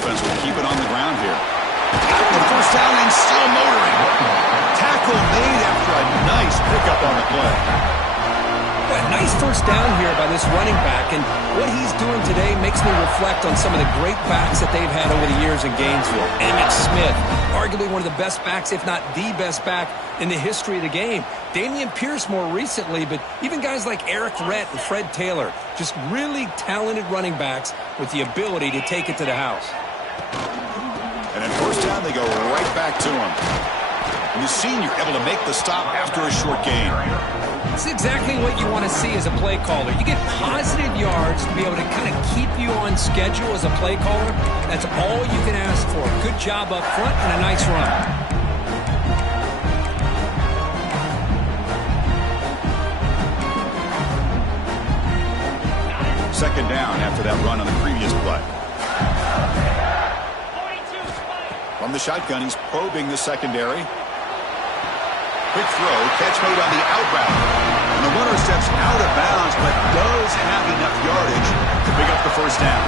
offense will keep it on the ground here. The first down and still motoring. Tackle made after a nice pickup on the play. A nice first down here by this running back, and what he's doing today makes me reflect on some of the great backs that they've had over the years in Gainesville. Emmitt Smith, arguably one of the best backs, if not the best back in the history of the game. Dameon Pierce more recently, but even guys like Eric Rhett and Fred Taylor, just really talented running backs with the ability to take it to the house. And then first down, they go right back to him. And the senior able to make the stop after a short gain. It's exactly what you want to see as a play caller. You get positive yards to be able to kind of keep you on schedule as a play caller. That's all you can ask for. Good job up front and a nice run. Second down after that run on the previous play. From the shotgun, he's probing the secondary. Quick throw, catch made on the out route. And the runner steps out of bounds, but does have enough yardage to pick up the first down.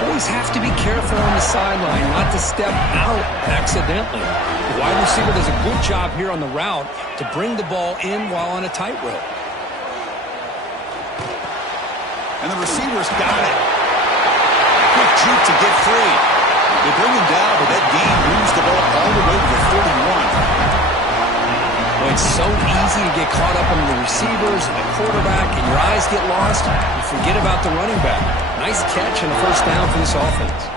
Always have to be careful on the sideline not to step out accidentally. The wide receiver does a good job here on the route to bring the ball in while on a tightrope. And the receiver's got it. Quick juke to get free. They bring him down, but that gain moves the ball all the way to the 41. Well, it's so easy to get caught up on the receivers and the quarterback, and your eyes get lost. You forget about the running back. Nice catch and a first down for this offense.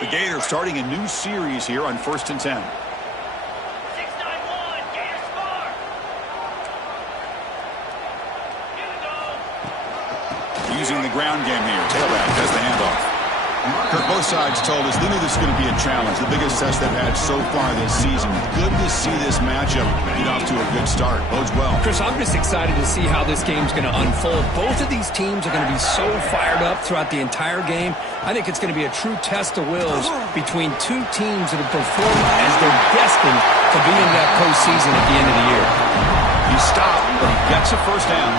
The Gators starting a new series here on 1st and 10. Using the ground game here. Tailback has the handoff. Kirk, both sides told us they knew this was going to be a challenge. The biggest test they've had so far this season. Good to see this matchup get off to a good start. Bodes well. Chris, I'm just excited to see how this game's going to unfold. Both of these teams are going to be so fired up throughout the entire game. I think it's going to be a true test of wills between two teams that have performed as they're destined to be in that postseason at the end of the year. He stopped, but he gets a first down.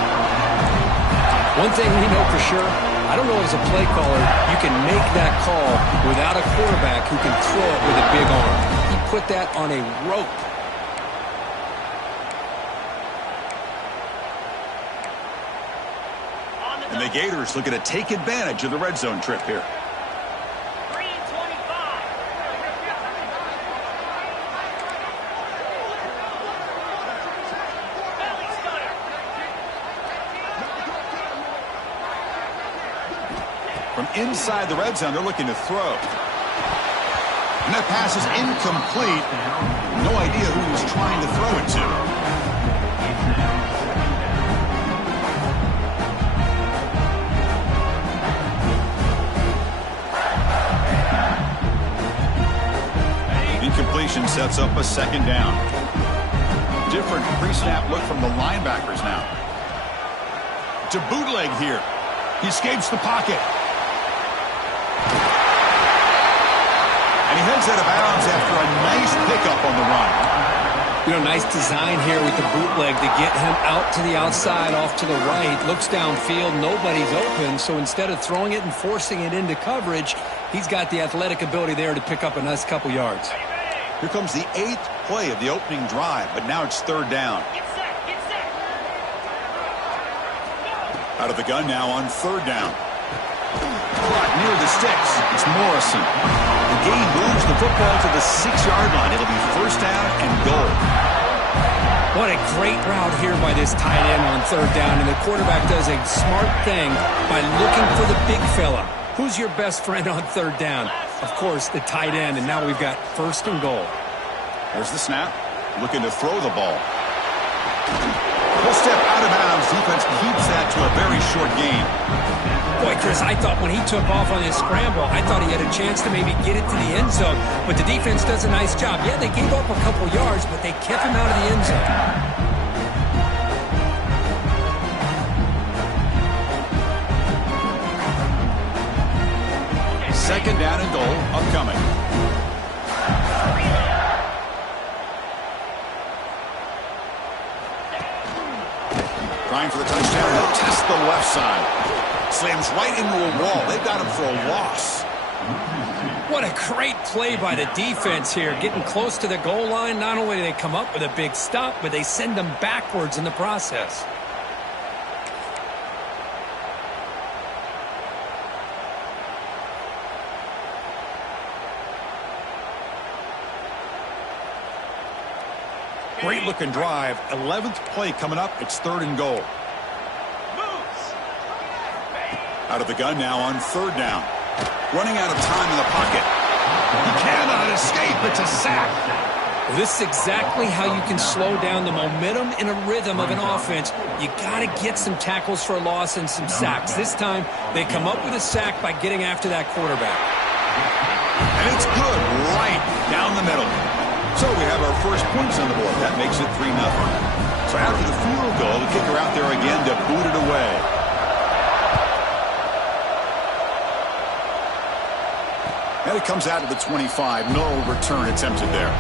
One thing we know for sure, I don't know as a play caller, you can make that call without a quarterback who can throw it with a big arm. He put that on a rope. And the Gators looking to take advantage of the red zone trip here. From inside the red zone, they're looking to throw. And that pass is incomplete. No idea who he was trying to throw it to. Incompletion sets up a second down. Different pre-snap look from the linebackers now. To bootleg here. He escapes the pocket. And he heads out of bounds after a nice pickup on the run. You know, nice design here with the bootleg to get him out to the outside, off to the right. Looks downfield, nobody's open, so instead of throwing it and forcing it into coverage, he's got the athletic ability there to pick up a nice couple yards. Here comes the 8th play of the opening drive, but now it's third down. Out of the gun now on third down. Near the sticks, it's Morrison. The gain moves the football to the 6-yard line. It'll be first down and goal. What a great route here by this tight end on third down, and the quarterback does a smart thing by looking for the big fella. Who's your best friend on third down? Of course, the tight end, and now we've got first and goal. There's the snap, looking to throw the ball. Full step out of bounds. Defense keeps that to a very short gain. Boy, Chris, I thought when he took off on his scramble, I thought he had a chance to maybe get it to the end zone. But the defense does a nice job. Yeah, they gave up a couple yards, but they kept him out of the end zone. Second down and goal upcoming. slams right into a wall. They've got him for a loss. What a great play by the defense here. Getting close to the goal line, not only do they come up with a big stop, but they send them backwards in the process. Great looking drive. 11th play coming up. It's 3rd and goal. Out of the gun now on 3rd down. Running out of time in the pocket. He cannot escape. It's a sack. Well, this is exactly how you can slow down the momentum and a rhythm of an offense. You got to get some tackles for a loss and some sacks. This time, they come up with a sack by getting after that quarterback. And it's good right down the middle. So we have our first points on the board. That makes it 3-0. So after the field goal, the kicker out there again to boot it away. And it comes out to the 25. No return attempted there.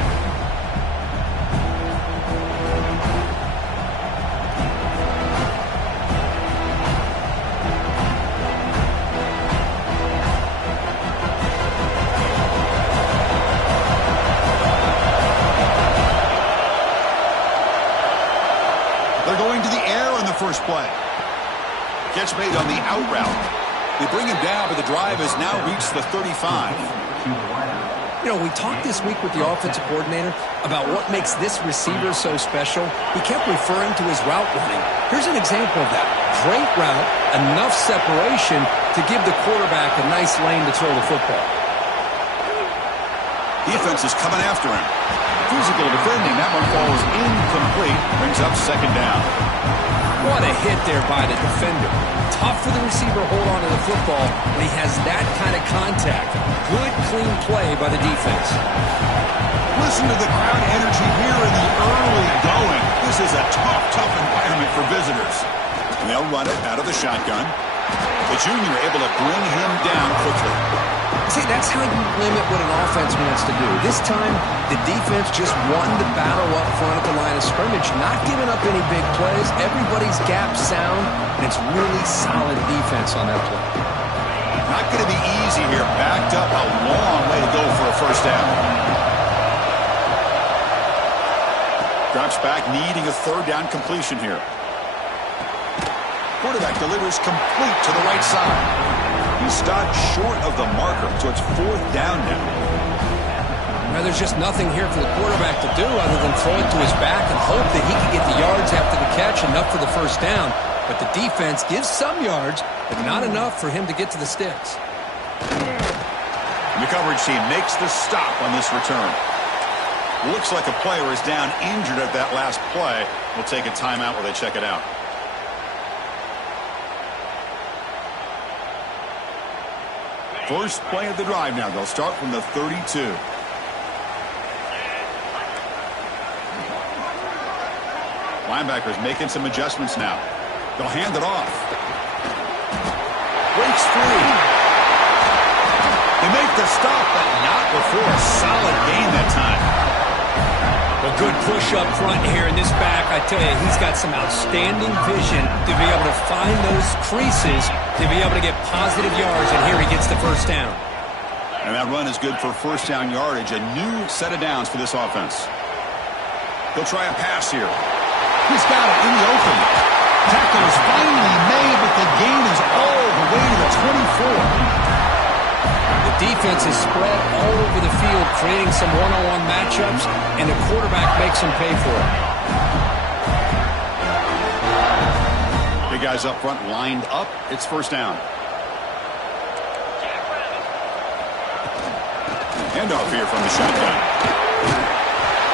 First play. Catch made on the out route. They bring him down, but the drive has now reached the 35. You know, we talked this week with the offensive coordinator about what makes this receiver so special. He kept referring to his route running. Here's an example of that. Great route, enough separation to give the quarterback a nice lane to throw the football. Defense is coming after him. Physical defending. That one falls incomplete. Brings up 2nd down. What a hit there by the defender. Tough for the receiver to hold on to the football when he has that kind of contact. Good, clean play by the defense. Listen to the crowd energy here in the early going. This is a tough environment for visitors. And they'll run it out of the shotgun. The junior able to bring him down quickly. See, that's how you limit what an offense wants to do. This time, the defense just won the battle up front at the line of scrimmage, not giving up any big plays. Everybody's gap sound, and it's really solid defense on that play. Not going to be easy here. Backed up a long way to go for a 1st down. Drops back, needing a 3rd down completion here. Quarterback delivers complete to the right side. He stopped short of the marker, so it's 4th down now. Now, there's just nothing here for the quarterback to do other than throw it to his back and hope that he can get the yards after the catch, enough for the 1st down. But the defense gives some yards, but not enough for him to get to the sticks. The coverage team makes the stop on this return. Looks like a player is down injured at that last play. We'll take a timeout while they check it out. First play of the drive now. They'll start from the 32. Linebackers making some adjustments now. They'll hand it off. Breaks free. They make the stop, but not before a solid gain that time. Well, good push up front here in this back. I tell you, he's got some outstanding vision to be able to find those creases, to be able to get positive yards, and here he gets the 1st down. And that run is good for 1st down yardage, a new set of downs for this offense. He'll try a pass here. He's got it in the open. Tackle is finally made, but the gain is all the way to the 24. The defense is spread all over the field, creating some one-on-one matchups, and the quarterback makes them pay for it. Big guys up front lined up. It's 1st down. Handoff here from the shotgun.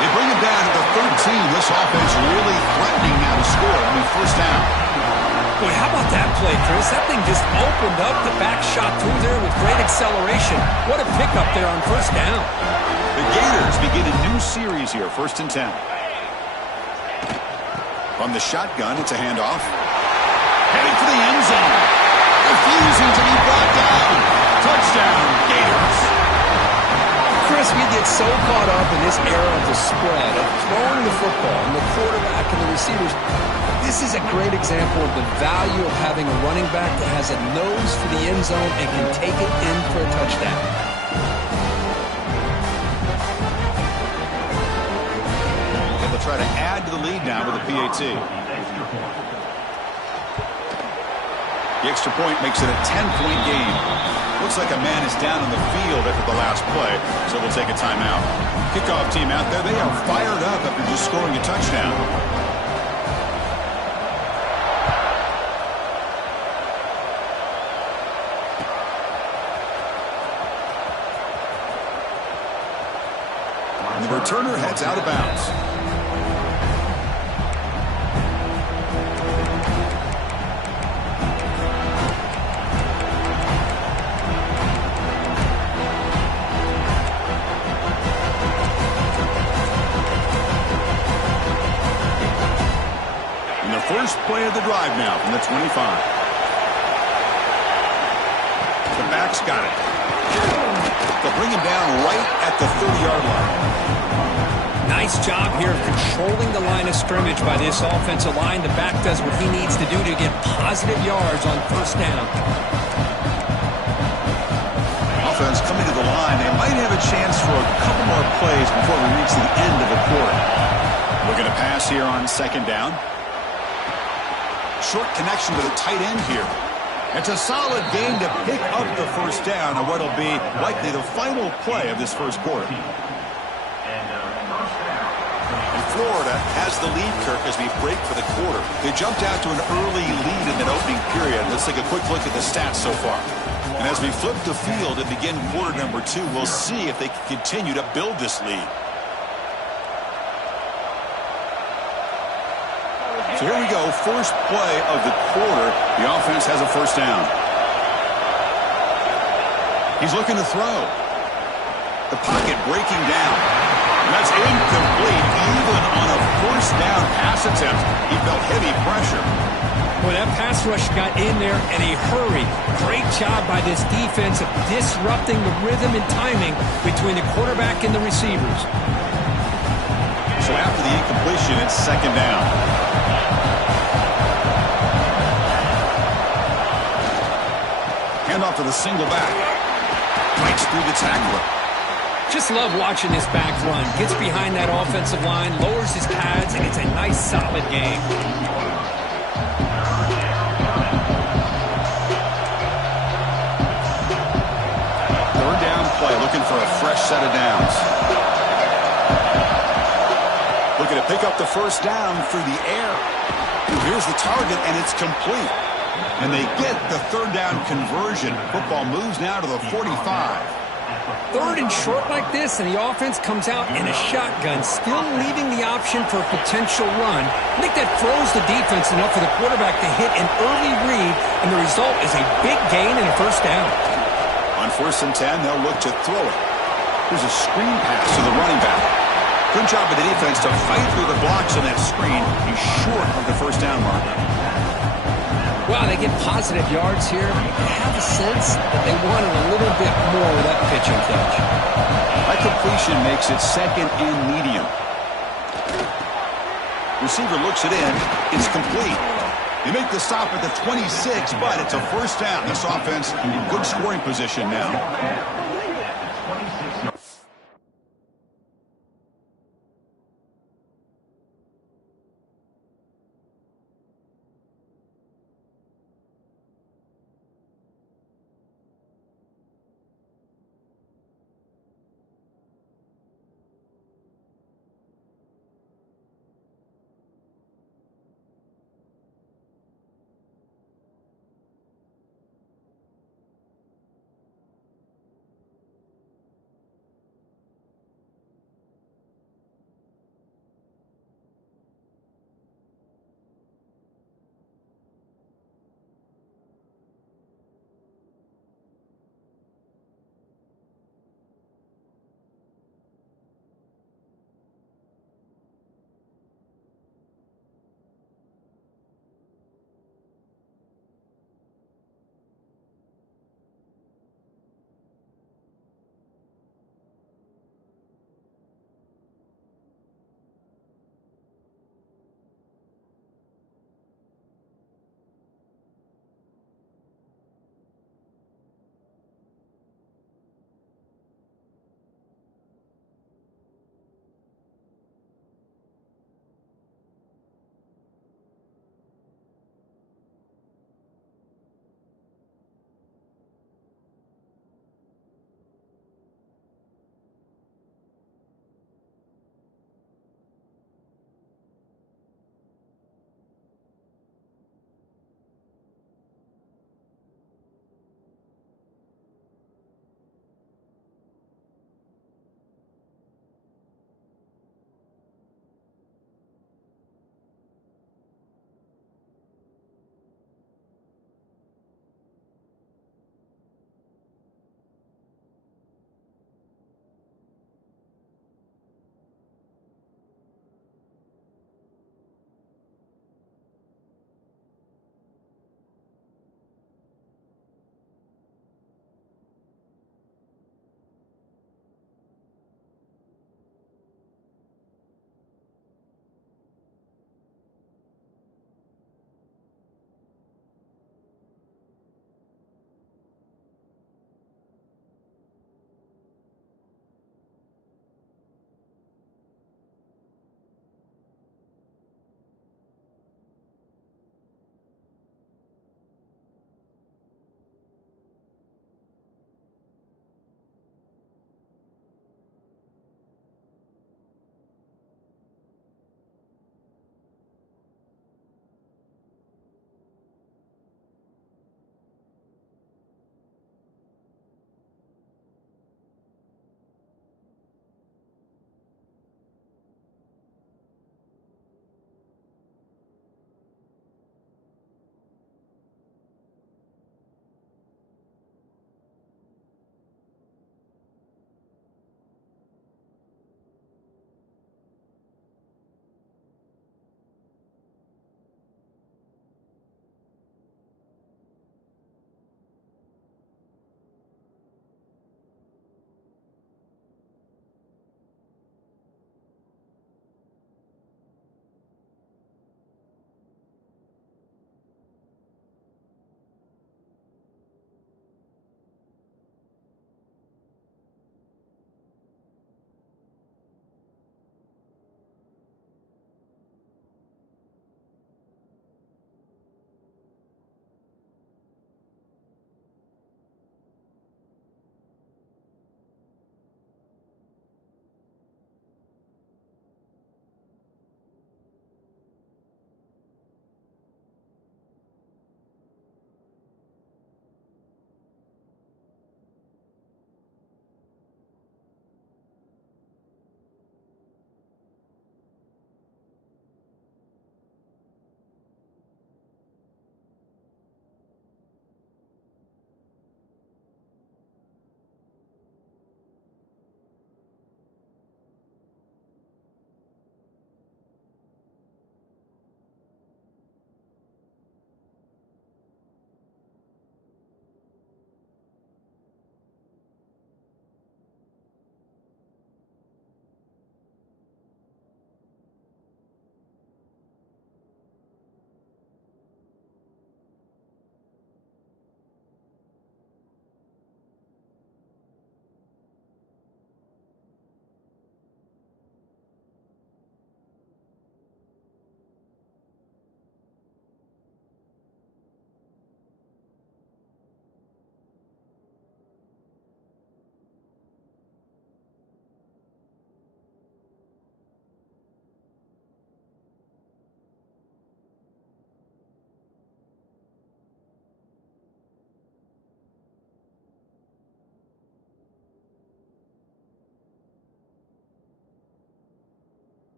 They bring him down to the 13. This offense really threatening now to score. 1st down. Boy, how about that play, Chris? That thing just opened up. The back shot through there with great acceleration. What a pickup there on 1st down. The Gators begin a new series here. 1st and 10. From the shotgun, it's a handoff. Heading for the end zone. Refusing to be brought down. Touchdown, Gators. Chris, we get so caught up in this era of the spread, of throwing the football, and the quarterback and the receivers. This is a great example of the value of having a running back that has a nose for the end zone and can take it in for a touchdown. And they'll try to add to the lead now with a PAT. The extra point makes it a 10-point game. Looks like a man is down on the field after the last play, so we'll take a timeout. Kickoff team out there, they are fired up after just scoring a touchdown. And the returner heads out of bounds. First play of the drive now from the 25. The back's got it. They'll bring him down right at the 30-yard line. Nice job here of controlling the line of scrimmage by this offensive line. The back does what he needs to do to get positive yards on first down. Offense coming to the line. They might have a chance for a couple more plays before we reach the end of the quarter. Looking to pass here on second down. Short connection to the tight end here. It's a solid game to pick up the first down on what will be likely the final play of this first quarter. And Florida has the lead, Kirk, as we break for the quarter. They jumped out to an early lead in that opening period. Let's take a quick look at the stats so far. And as we flip the field and begin quarter number 2, we'll see if they can continue to build this lead. So here we go, first play of the quarter. The offense has a first down. He's looking to throw. The pocket breaking down. And that's incomplete. Even on a first down pass attempt, he felt heavy pressure. Well, that pass rush got in there in a hurry. Great job by this defense of disrupting the rhythm and timing between the quarterback and the receivers. So after the incompletion, it's second down. Handoff to the single back. Breaks through the tackler. Just love watching this back run. Gets behind that offensive line, lowers his pads, and it's a nice, solid game. Third down play, looking for a fresh set of downs. Looking to pick up the first down through the air. Here's the target, and it's complete. And they get the third down conversion. Football moves now to the 45. Third and short like this, and the offense comes out in a shotgun, still leaving the option for a potential run. I think that throws the defense enough for the quarterback to hit an early read, and the result is a big gain and a first down. On 1st and 10, they'll look to throw it. Here's a screen pass to the running back. Good job of the defense to fight through the blocks on that screen. He's short of the first down mark. Wow, they get positive yards here. I have a sense that they wanted a little bit more with that pitch and catch. That completion makes it second and medium. Receiver looks it in. It's complete. They make the stop at the 26, but it's a first down. This offense in good scoring position now.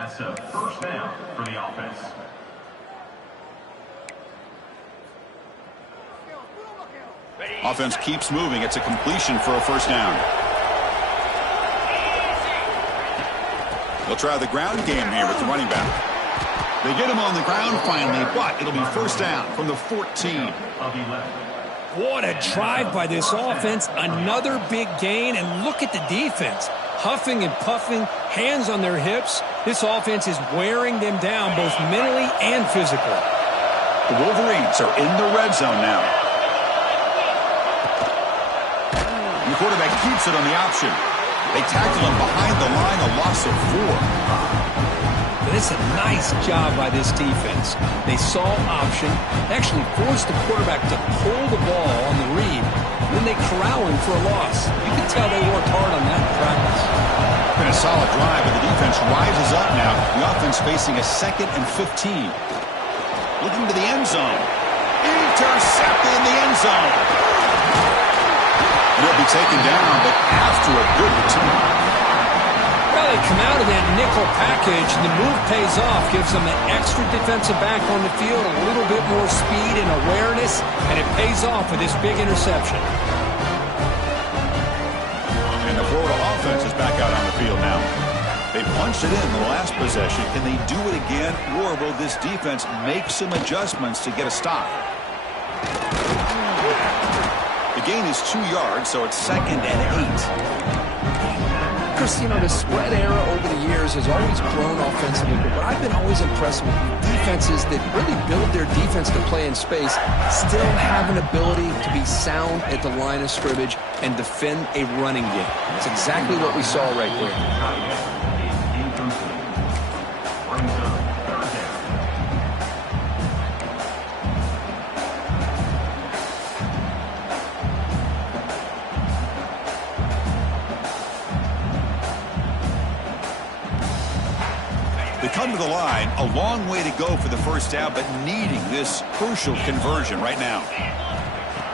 That's a first down for the offense. Offense keeps moving. It's a completion for a first down. They'll try the ground game here with the running back. They get him on the ground finally, but it'll be first down from the 14. What a drive by this offense. Another big gain, and look at the defense. Huffing and puffing, hands on their hips. This offense is wearing them down both mentally and physically. The Wolverines are in the red zone now. And the quarterback keeps it on the option. They tackle him behind the line, a loss of 4. But it's a nice job by this defense. They saw option, actually forced the quarterback to pull the ball on the read, and then they corral him for a loss. You can tell they worked hard on that in practice. Been a solid drive, but the defense rises up now. The offense facing a 2nd and 15. Looking to the end zone. Intercepted in the end zone. And he'll be taken down, but after a good return. Well, they come out of that nickel package, and the move pays off, gives them an extra defensive back on the field, a little bit more speed and awareness, and it pays off with this big interception. And the Florida offense is back out on the field now. They punched it in the last possession. Can they do it again, or will this defense make some adjustments to get a stop? The gain is 2 yards, so it's 2nd and 8. Chris, the spread era over the years has always grown offensively, but I've been always impressed with defenses that really build their defense to play in space, still have an ability to be sound at the line of scrimmage and defend a running game. That's exactly what we saw right there. Come to the line, a long way to go for the first down, but needing this crucial conversion right now.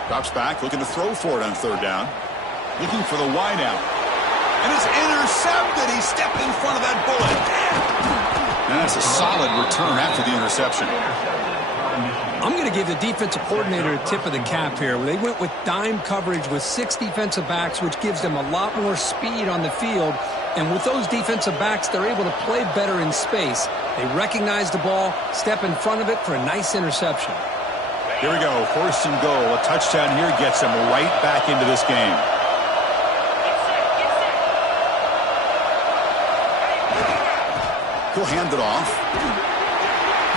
Drops back, looking to throw for it on 3rd down. Looking for the wide out. And it's intercepted. He stepped in front of that bullet. And that's a solid return after the interception. I'm going to give the defensive coordinator a tip of the cap here. They went with dime coverage with 6 defensive backs, which gives them a lot more speed on the field. And with those defensive backs, they're able to play better in space. They recognize the ball, step in front of it for a nice interception. Here we go, 1st and goal. A touchdown here gets them right back into this game. He'll hand it off.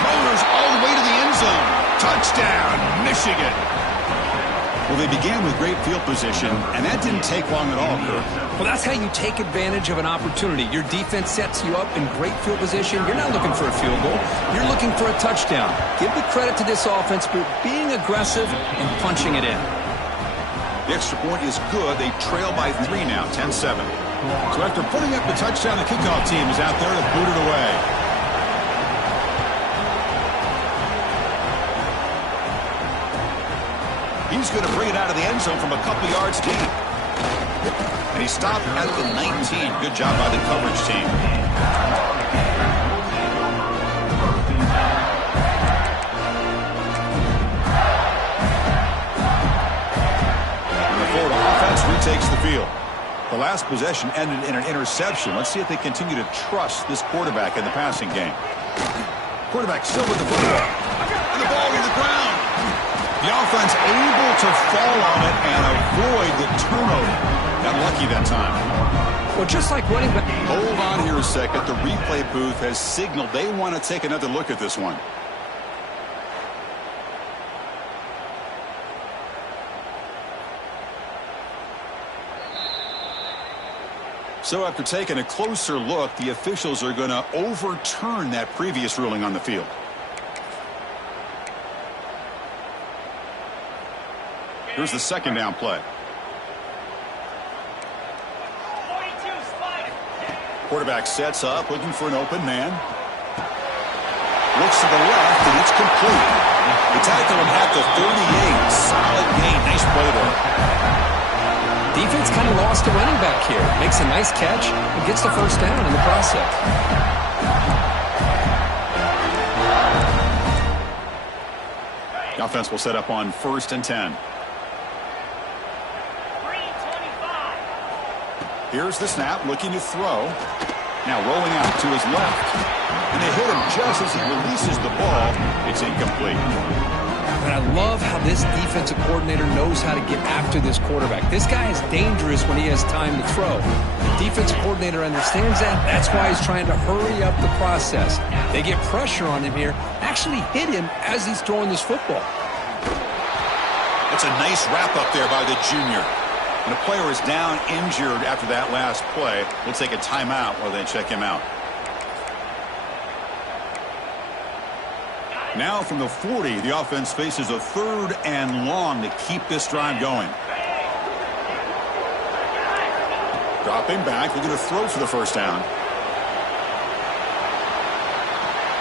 Motors all the way to the end zone. Touchdown, Michigan. Well, they began with great field position, and that didn't take long at all, Kurt. Well, that's how you take advantage of an opportunity. Your defense sets you up in great field position. You're not looking for a field goal. You're looking for a touchdown. Give the credit to this offense for being aggressive and punching it in. The extra point is good. They trail by 3 now, 10-7. So after putting up the touchdown, the kickoff team is out there to boot it away. He's going to bring it out of the end zone from a couple yards deep. And he stopped at the 19. Good job by the coverage team. And the Florida offense retakes the field. The last possession ended in an interception. Let's see if they continue to trust this quarterback in the passing game. Quarterback still with the football. And the ball to the ground. The offense able to fall on it and avoid the turnover. Got lucky that time. Well, just like running back. Hold on here a second. The replay booth has signaled they want to take another look at this one. So after taking a closer look, the officials are going to overturn that previous ruling on the field. Here's the 2nd down play. Quarterback sets up, looking for an open man. Looks to the left, and it's complete. They tackle him at the 38. Solid gain. Nice play there. Defense kind of lost a running back here. Makes a nice catch and gets the first down in the process. The offense will set up on 1st and 10. Here's the snap, looking to throw. Now rolling out to his left. And they hit him just as he releases the ball. It's incomplete. And I love how this defensive coordinator knows how to get after this quarterback. This guy is dangerous when he has time to throw. The defensive coordinator understands that. That's why he's trying to hurry up the process. They get pressure on him here, actually hit him as he's throwing this football. It's a nice wrap up there by the junior. When a player is down injured after that last play, we'll take a timeout while they check him out. Now from the 40, the offense faces a 3rd and long to keep this drive going. Dropping back, looking to throw for the 1st down.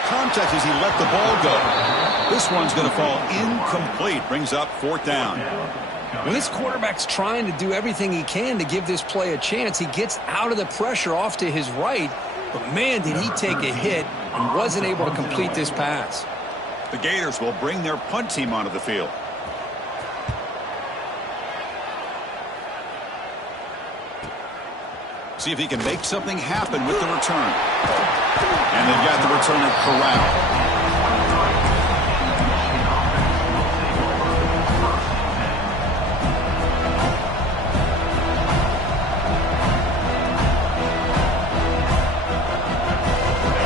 Contact as he let the ball go. This one's going to fall incomplete. Brings up 4th down. When this quarterback's trying to do everything he can to give this play a chance, he gets out of the pressure off to his right. But man, did he take a hit and wasn't able to complete this pass. The Gators will bring their punt team onto the field. See if he can make something happen with the return. And they've got the returner corralled.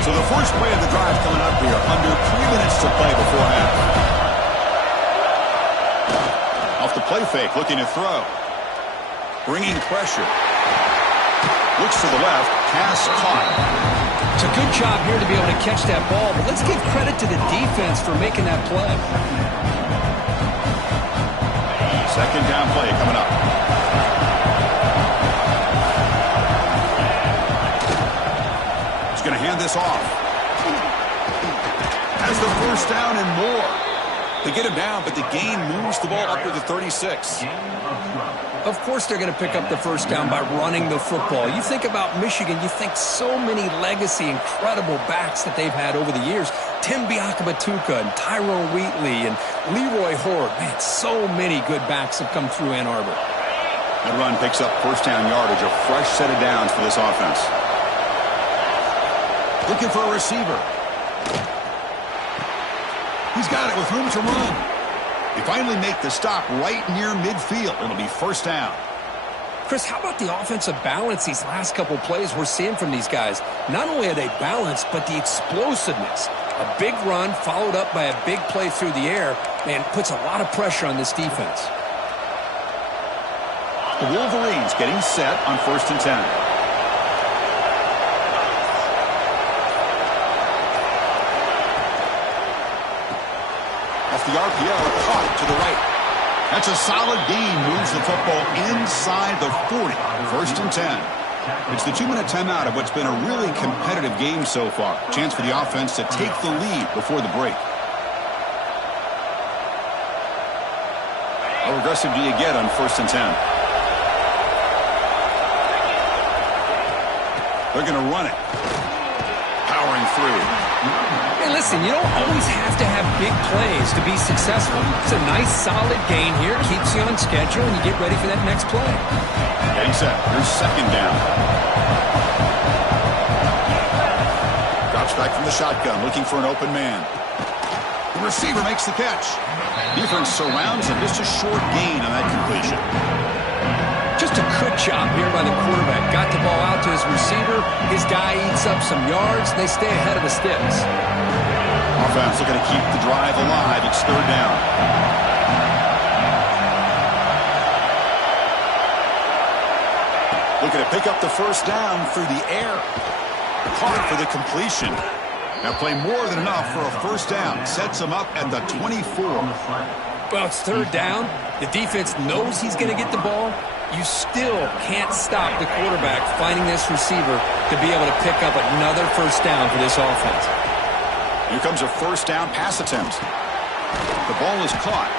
So the first play of the drive coming up here, under 3 minutes to play before half. Off the play fake, looking to throw. Bringing pressure. Looks to the left, pass caught. It's a good job here to be able to catch that ball, but let's give credit to the defense for making that play. 2nd down play coming up. He's going to hand this off. Has the 1st down and more. They get him down, but the gain moves the ball up to the 36. Of course they're going to pick up the 1st down by running the football. You think about Michigan, you think so many legacy, incredible backs that they've had over the years. Tim Biakabatuka and Tyrone Wheatley and Leroy Horde. Man, so many good backs have come through Ann Arbor. That run picks up 1st down yardage, a fresh set of downs for this offense. Looking for a receiver. He's got it with room to run. They finally make the stop right near midfield. It'll be 1st down. Chris, how about the offensive balance these last couple plays we're seeing from these guys? Not only are they balanced, but the explosiveness. A big run followed up by a big play through the air, man, puts a lot of pressure on this defense. The Wolverines getting set on 1st and 10. Off the RPO, caught to the right. That's a solid gain. Moves the football inside the 40. 1st and 10. It's the 2-minute timeout of what's been a really competitive game so far. Chance for the offense to take the lead before the break. How aggressive do you get on 1st and 10? They're going to run it. Powering through. Hey, listen, you don't always have to have big plays to be successful. It's a nice, solid gain here. Keeps you on schedule, and you get ready for that next play. Getting set. Here's 2nd down. Drops back from the shotgun, looking for an open man. The receiver makes the catch. Defense surrounds him. Just a short gain on that completion. Just a good job here by the quarterback. Got the ball out to his receiver. His guy eats up some yards. They stay ahead of the sticks. Offense looking to keep the drive alive. It's 3rd down. Looking to pick up the 1st down through the air. Caught for the completion. Now play more than enough for a 1st down. Sets him up at the 24. Well, it's 3rd down. The defense knows he's going to get the ball. You still can't stop the quarterback finding this receiver to be able to pick up another 1st down for this offense. Here comes a 1st down pass attempt. The ball is caught.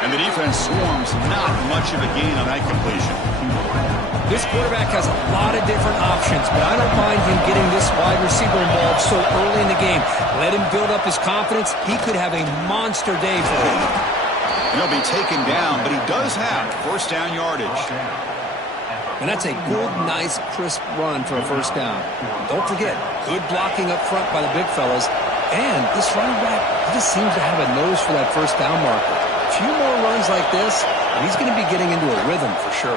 And the defense swarms. Not much of a gain on that completion. This quarterback has a lot of different options, but I don't mind him getting this wide receiver involved so early in the game. Let him build up his confidence. He could have a monster day for him. He'll be taken down, but he does have first down yardage. And that's a good, nice, crisp run for a first down. Don't forget, good blocking up front by the big fellas. And this running back, he just seems to have a nose for that first down marker. A few more runs like this, and he's going to be getting into a rhythm for sure.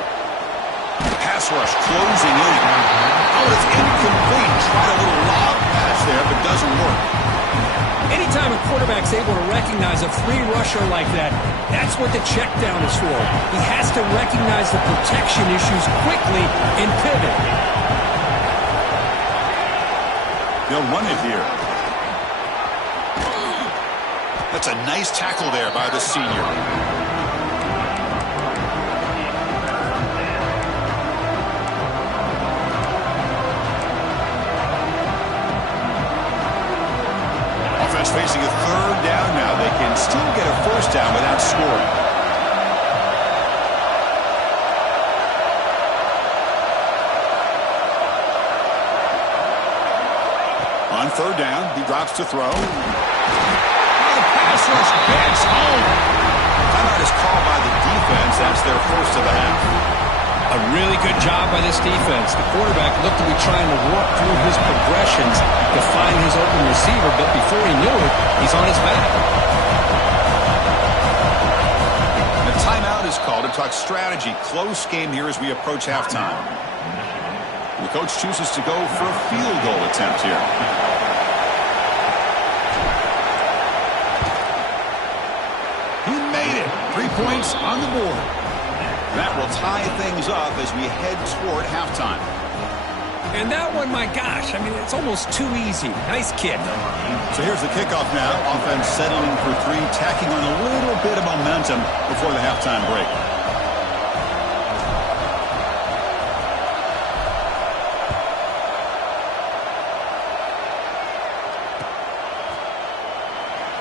Pass rush closing in. Oh, it's incomplete. Tried a little lob pass there, but doesn't work. Anytime a quarterback's able to recognize a free rusher like that, that's what the check down is for. He has to recognize the protection issues quickly and pivot. They'll run it here. That's a nice tackle there by the senior. Facing a third down now. They can still get a first down without scoring. On third down, he drops to throw. Oh, the pass rush gets home. Timeout is called by the defense. That's their first of the half. A really good job by this defense. The quarterback looked to be trying to work through his progressions to find his open receiver, but before he knew it, he's on his back. The timeout is called to talk strategy. Close game here as we approach halftime. The coach chooses to go for a field goal attempt here. He made it. 3 points on the board. That will tie things up as we head toward halftime. And that one, my gosh, I mean, it's almost too easy. Nice kick. So here's the kickoff now. Offense settling for 3, tacking on a little bit of momentum before the halftime break.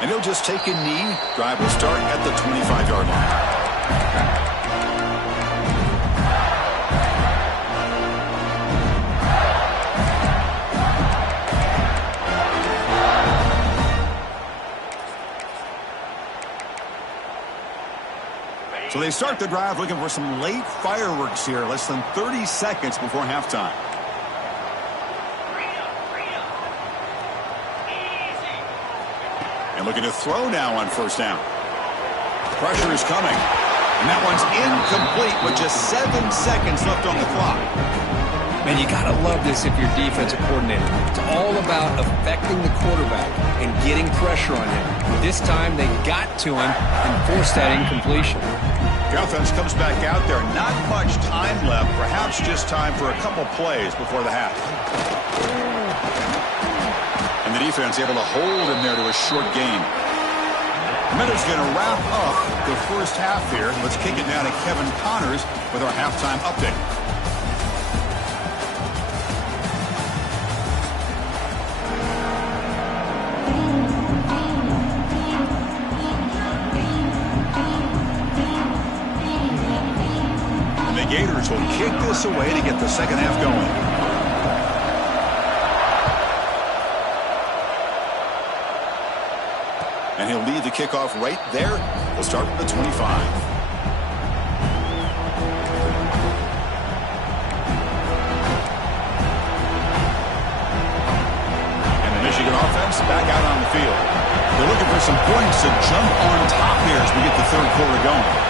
And he'll just take a knee. Drive will start at the 25-yard line. So they start the drive looking for some late fireworks here, less than 30 seconds before halftime. And looking to throw now on first down. Pressure is coming. And that one's incomplete with just 7 seconds left on the clock. Man, you got to love this if you're defensive coordinator. It's all about affecting the quarterback and getting pressure on him. This time they got to him and forced that incompletion. The offense comes back out there. Not much time left. Perhaps just time for a couple plays before the half. And the defense able to hold him there to a short gain. Miller's going to wrap up the first half here. Let's kick it down to Kevin Connors with our halftime update. Gators will kick this away to get the second half going. And he'll lead the kickoff right there. We'll start from the 25. And the Michigan offense back out on the field. They're looking for some points to jump on top here as we get the third quarter going.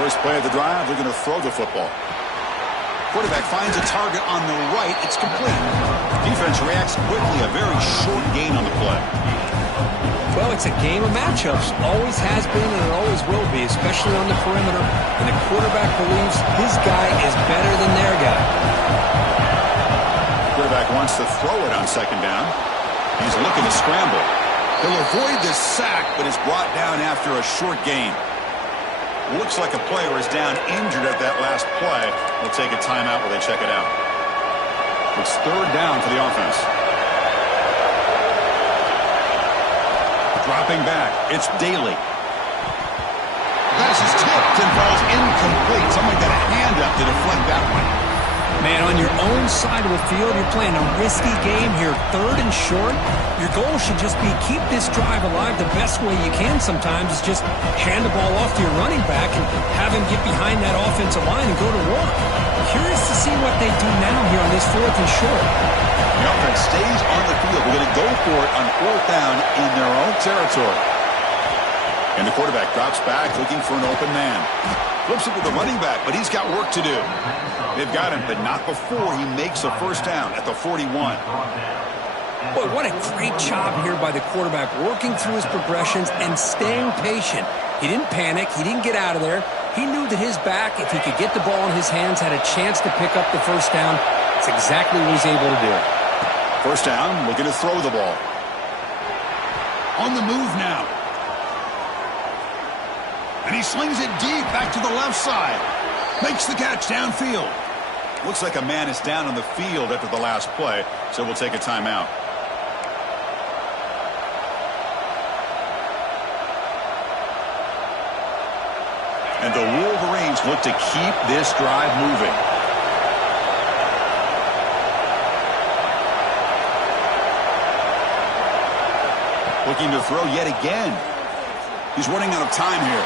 First play of the drive, they're going to throw the football. Quarterback finds a target on the right. It's complete. Defense reacts quickly. A very short gain on the play. Well, it's a game of matchups. Always has been and it always will be, especially on the perimeter. And the quarterback believes his guy is better than their guy. Quarterback wants to throw it on second down. He's looking to scramble. He'll avoid this sack, but is brought down after a short gain. Looks like a player is down injured at that last play. We'll take a timeout while they check it out. It's third down for the offense. Dropping back, it's Daly. Pass is tipped and falls incomplete. Someone got a hand up to deflect that one. Man, on your own side of the field, you're playing a risky game here. 3rd and short. Your goal should just be keep this drive alive the best way you can sometimes is just hand the ball off to your running back and have him get behind that offensive line and go to work. Curious to see what they do now here on this 4th and short. The offense stays on the field. We're going to go for it on 4th down in their own territory. And the quarterback drops back looking for an open man. Flips it to the running back, but he's got work to do. They've got him, but not before he makes a first down at the 41. Boy, what a great job here by the quarterback, working through his progressions and staying patient. He didn't panic. He didn't get out of there. He knew that his back, if he could get the ball in his hands, had a chance to pick up the first down. That's exactly what he's able to do. First down, looking to throw the ball. On the move now. And he slings it deep back to the left side. Makes the catch downfield. Looks like a man is down on the field after the last play, so we'll take a timeout. And the Wolverines look to keep this drive moving. Looking to throw yet again. He's running out of time here.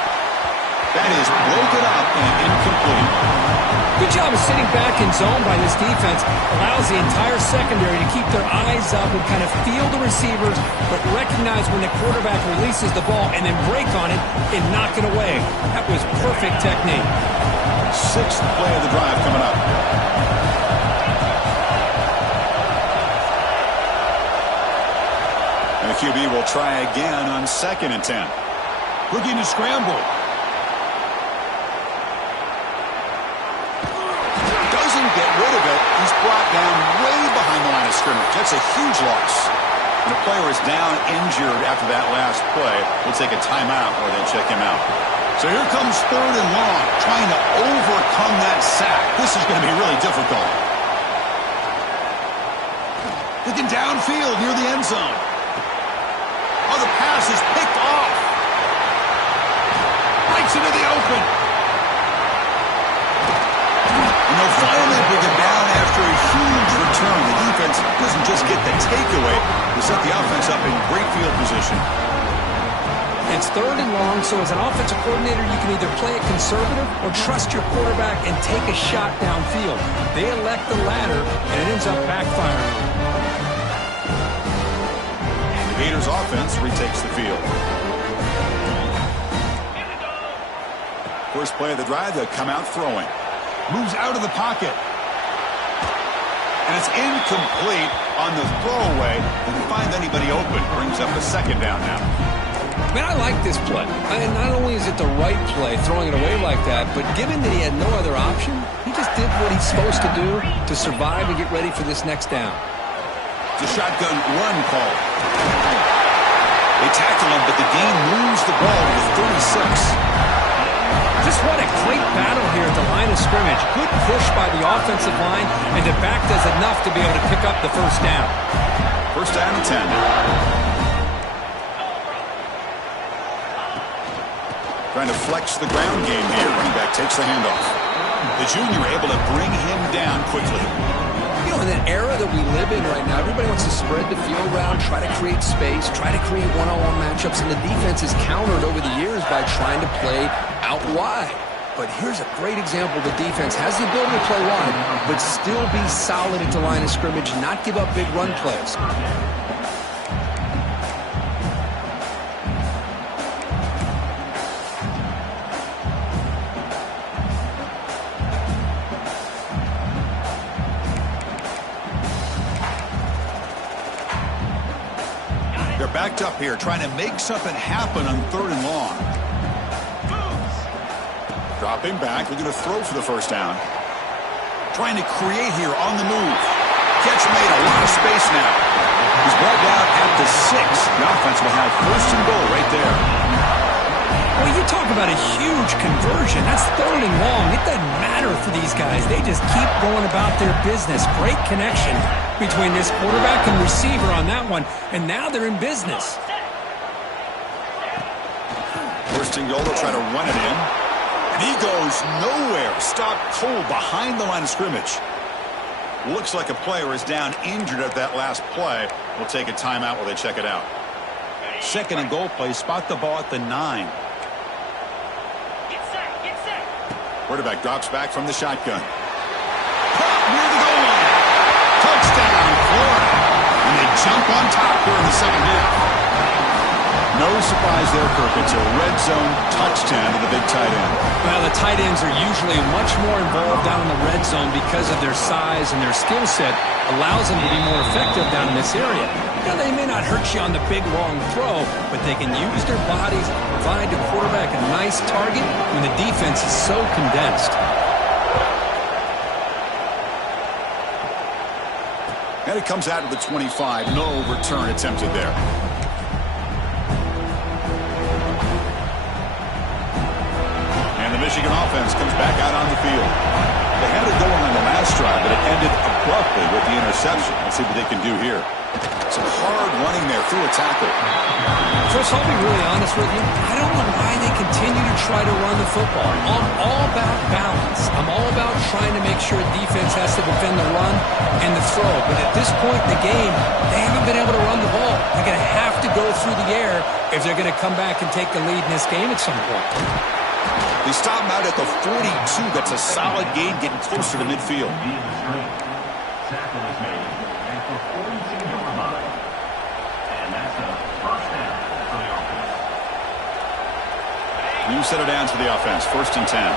That is broken up and incomplete. Good job of sitting back in zone by this defense. Allows the entire secondary to keep their eyes up and kind of feel the receivers, but recognize when the quarterback releases the ball and then break on it and knock it away. That was perfect technique. 6th play of the drive coming up. And the QB will try again on 2nd and 10. Looking to scramble. Get rid of it. He's brought down way behind the line of scrimmage. That's a huge loss. And a player is down injured after that last play. We'll take a timeout or they'll check him out. So here comes 3rd and long, trying to overcome that sack. This is going to be really difficult. Looking downfield near the end zone. Oh, the pass is picked off. Breaks into the open. And they'll finally bring him down after a huge return. The defense doesn't just get the takeaway. They set the offense up in great field position. It's 3rd and long, so as an offensive coordinator, you can either play it conservative or trust your quarterback and take a shot downfield. They elect the latter, and it ends up backfiring. The Gators offense retakes the field. First play of the drive, they'll come out throwing. Moves out of the pocket. And it's incomplete on the throwaway. Didn't find anybody open. Brings up a 2nd down now. Man, I like this play. And not only is it the right play, throwing it away like that, but given that he had no other option, he just did what he's supposed to do to survive and get ready for this next down. It's a shotgun run call. They tackle him, but the gain moves the ball to the 36. Just what a great battle here at the line of scrimmage. Good push by the offensive line, and the back does enough to be able to pick up the first down. First down and 10. Trying to flex the ground game here. Running back takes the handoff. The junior able to bring him down quickly. You know, in that era that we live in right now, everybody wants to spread the field around, try to create space, try to create one-on-one matchups, and the defense is countered over the years by trying to play out wide. But here's a great example. The defense has the ability to play wide, but still be solid at the line of scrimmage, not give up big run plays. They're backed up here, trying to make something happen on 3rd and long. Dropping back, looking to throw for the first down. Trying to create here on the move. Catch made, a lot of space now. He's brought down at the 6. The offense will have 1st and goal right there. Well, you talk about a huge conversion. That's 3rd and long. It doesn't matter for these guys. They just keep going about their business. Great connection between this quarterback and receiver on that one. And now they're in business. First and goal, they'll try to run it in. And he goes nowhere. Stopped cold behind the line of scrimmage. Looks like a player is down injured at that last play. We'll take a timeout while they check it out. Second and goal play. Spot the ball at the 9. Get set. Quarterback drops back from the shotgun. Pop near the goal line. Touchdown, Florida. And they jump on top here in the second half. No surprise there, Kirk. It's a red zone touchdown to the big tight end. Well, the tight ends are usually much more involved down in the red zone because of their size and their skill set allows them to be more effective down in this area. Now, they may not hurt you on the big, long throw, but they can use their bodies to provide the quarterback a nice target when the defense is so condensed. And it comes out to the 25. No return attempted there. And the Michigan offense comes back out on the field. They had it going on the last drive, but it ended abruptly with the interception. Let's see what they can do here. Some hard running there through a tackle. Chris, I'll be really honest with you. I don't know why they continue to try to run the football. I'm all about balance. I'm all about trying to make sure defense has to defend the run and the throw. But at this point in the game, they haven't been able to run the ball. They're going to have to go through the air if they're going to come back and take the lead in this game at some point. They stop him out at the 42. That's a solid gain, getting closer to midfield. Tackle is made at the 42-yard line. And that's a first down for the offense. New set of downs for the offense. First and 10.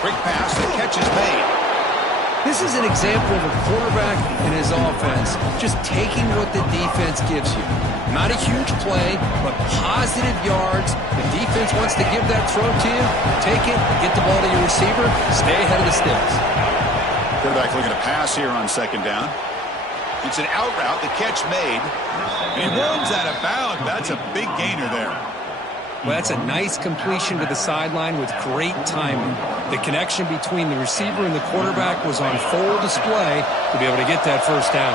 Quick pass. The catch is made. This is an example of a quarterback and his offense just taking what the defense gives you. Not a huge play, but positive yards. The defense wants to give that throw to you. Take it, get the ball to your receiver, stay ahead of the sticks. Quarterback looking to pass here on second down. It's an out route. The catch made. And he runs out of bounds. That's a big gainer there. Well, that's a nice completion to the sideline with great timing. The connection between the receiver and the quarterback was on full display to be able to get that first down.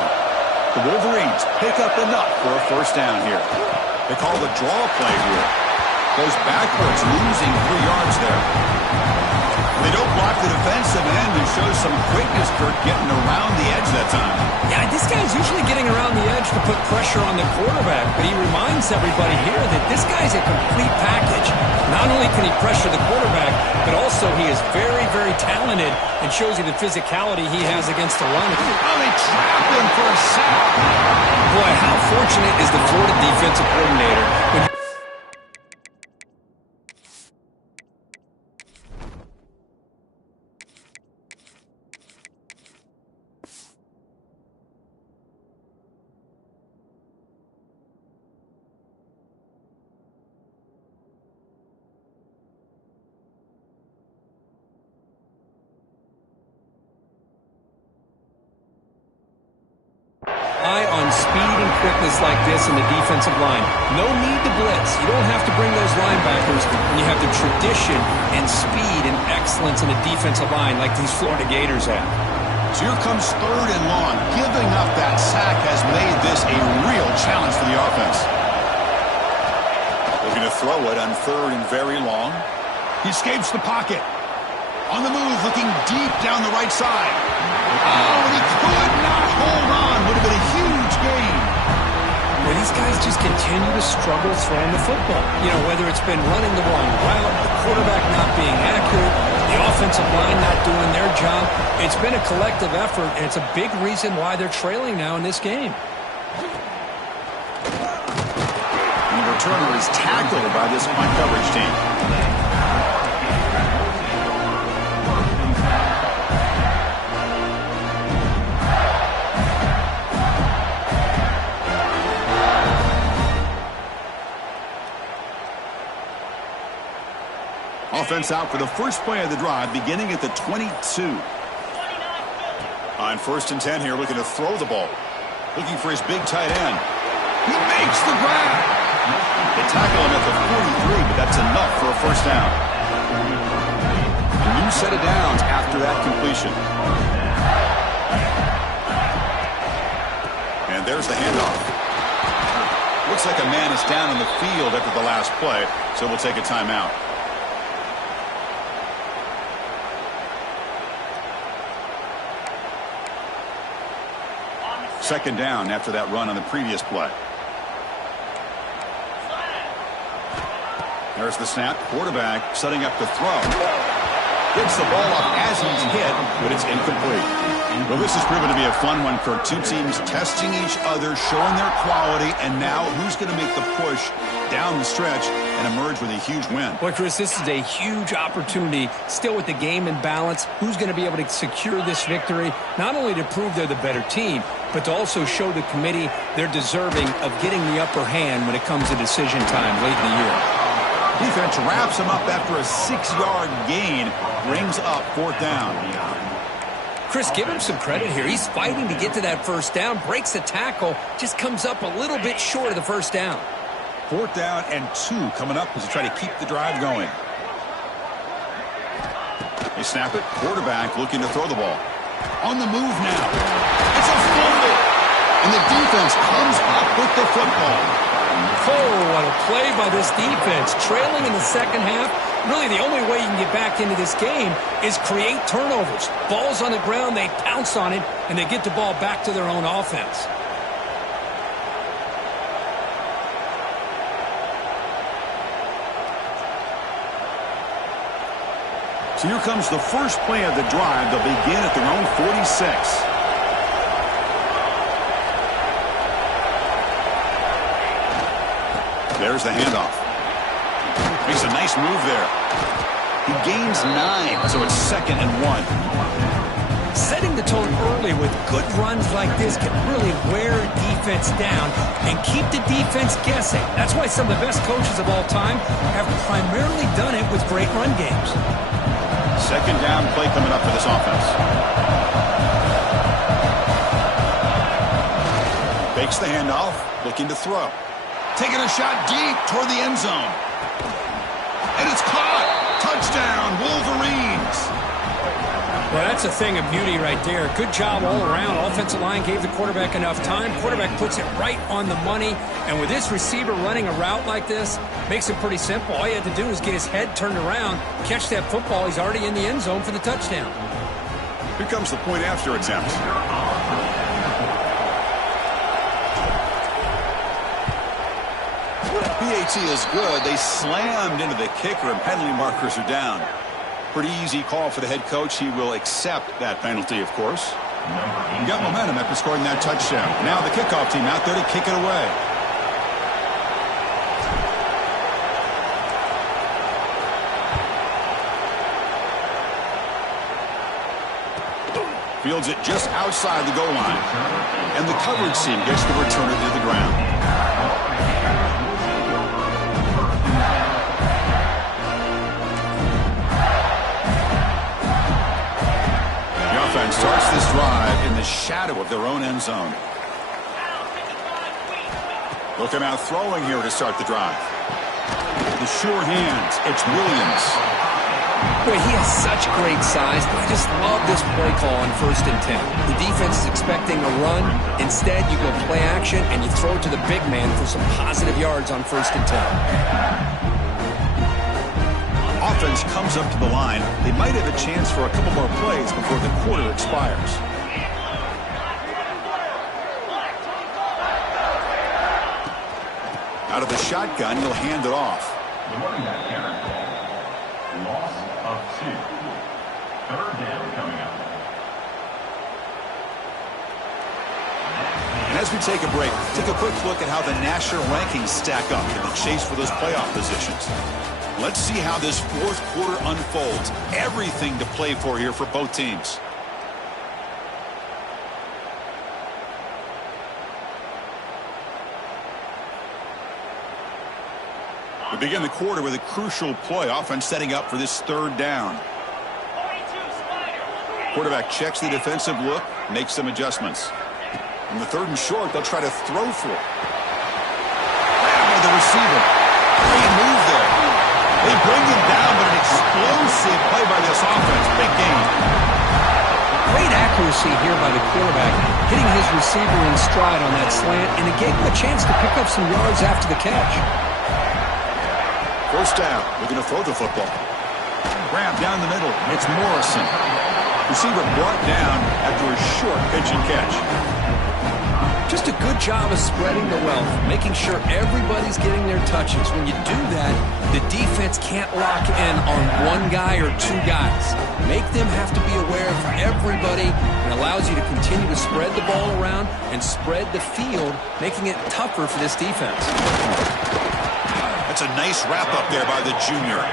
The Wolverines pick up enough for a first down here. They call the draw play here. Goes backwards, losing 3 yards there. They don't block the defensive end and show some quickness, Kirk, getting around the edge that time. Yeah, this guy's usually getting around the edge to put pressure on the quarterback, but he reminds everybody here that this guy's a complete package. Not only can he pressure the quarterback, but also he is very, very talented and shows you the physicality he has against the run. Oh, they trap him for a sack. Boy, how fortunate is the Florida defensive coordinator when on speed and quickness like this in the defensive line. No need to blitz. You don't have to bring those linebackers when you have the tradition and speed and excellence in the defensive line like these Florida Gators have. So here comes third and long. Giving up that sack has made this a real challenge for the offense. Looking to throw it on third and very long. He escapes the pocket. On the move, looking deep down the right side. Oh, and he could not hold on. Would have been a huge gain. Well, these guys just continue to struggle throwing the football. You know, whether it's been running the wrong route, the quarterback not being accurate, the offensive line not doing their job. It's been a collective effort, and it's a big reason why they're trailing now in this game. And the returner is tackled by this punt coverage team. Offense out for the first play of the drive, beginning at the 22. On first and 10 here, looking to throw the ball. Looking for his big tight end. He makes the grab. They tackle him at the 43, but that's enough for a first down. A new set of downs after that completion. And There's the handoff. Looks like a man is down in the field after the last play, so we'll take a timeout. Second down after that run on the previous play. There's the snap. Quarterback setting up the throw. Gets the ball up as he's hit, but it's incomplete. Well, this has proven to be a fun one for two teams testing each other, showing their quality, and now who's going to make the push down the stretch and emerge with a huge win. Boy, Chris, this is a huge opportunity. Still with the game in balance, who's going to be able to secure this victory, not only to prove they're the better team, but to also show the committee they're deserving of getting the upper hand when it comes to decision time late in the year. Defense wraps him up after a 6-yard gain, brings up fourth down. Chris, give him some credit here. He's fighting to get to that first down, breaks the tackle, just comes up a little bit short of the first down. Fourth down and 2 coming up as they try to keep the drive going. They snap it. Quarterback looking to throw the ball. On the move now. It's a fumble. And the defense comes up with the football. Oh, what a play by this defense. Trailing in the second half, really the only way you can get back into this game is create turnovers. Ball's on the ground, they pounce on it, and they get the ball back to their own offense. So here comes the first play of the drive. They'll begin at their own 46. There's the handoff. Makes a nice move there. He gains 9, so it's 2nd and 1. Setting the tone early with good runs like this can really wear a defense down and keep the defense guessing. That's why some of the best coaches of all time have primarily done it with great run games. Second down play coming up for this offense. Fakes the handoff, looking to throw. Taking a shot deep toward the end zone. And it's caught. Touchdown, Wolverines. Well, that's a thing of beauty right there. Good job all around. Offensive line gave the quarterback enough time. Quarterback puts it right on the money. And with this receiver running a route like this, makes it pretty simple. All you had to do is get his head turned around, catch that football. He's already in the end zone for the touchdown. Here comes the point after attempt. PAT is good. They slammed into the kicker, and penalty markers are down. Pretty easy call for the head coach. He will accept that penalty, of course. He got momentum after scoring that touchdown. Now the kickoff team out there to kick it away. Fields it just outside the goal line. And the coverage team gets the returner to the ground. Starts this drive in the shadow of their own end zone. Looking out throwing here to start the drive. The sure hands. It's Williams. Boy, he has such great size. I just love this play call on 1st and 10. The defense is expecting a run. Instead, you go play action and you throw it to the big man for some positive yards on 1st and 10. Offense comes up to the line. They might have a chance for a couple more plays before the quarter expires. Out of the shotgun, he'll hand it off. The running back carry call. Loss of 2. 3rd down coming up. And as we take a break, take a quick look at how the national rankings stack up in the chase for those playoff positions. Let's see how this fourth quarter unfolds. Everything to play for here for both teams. We begin the quarter with a crucial play. Offense setting up for this 3rd down. Quarterback checks the defensive look, makes some adjustments. On the 3rd and short, they'll try to throw for it. By the receiver. Great move there. They bring him down, but an explosive play by this offense. Big game. Great accuracy here by the quarterback, hitting his receiver in stride on that slant, and it gave him a chance to pick up some yards after the catch. First down. We're going to throw the football. Grab down the middle. It's Morrison. Receiver brought down after a short pitch and catch. Just a good job of spreading the wealth, making sure everybody's getting their touches. When you do that, the defense can't lock in on one guy or two guys. Make them have to be aware of everybody. It allows you to continue to spread the ball around and spread the field, making it tougher for this defense. That's a nice wrap-up there by the junior.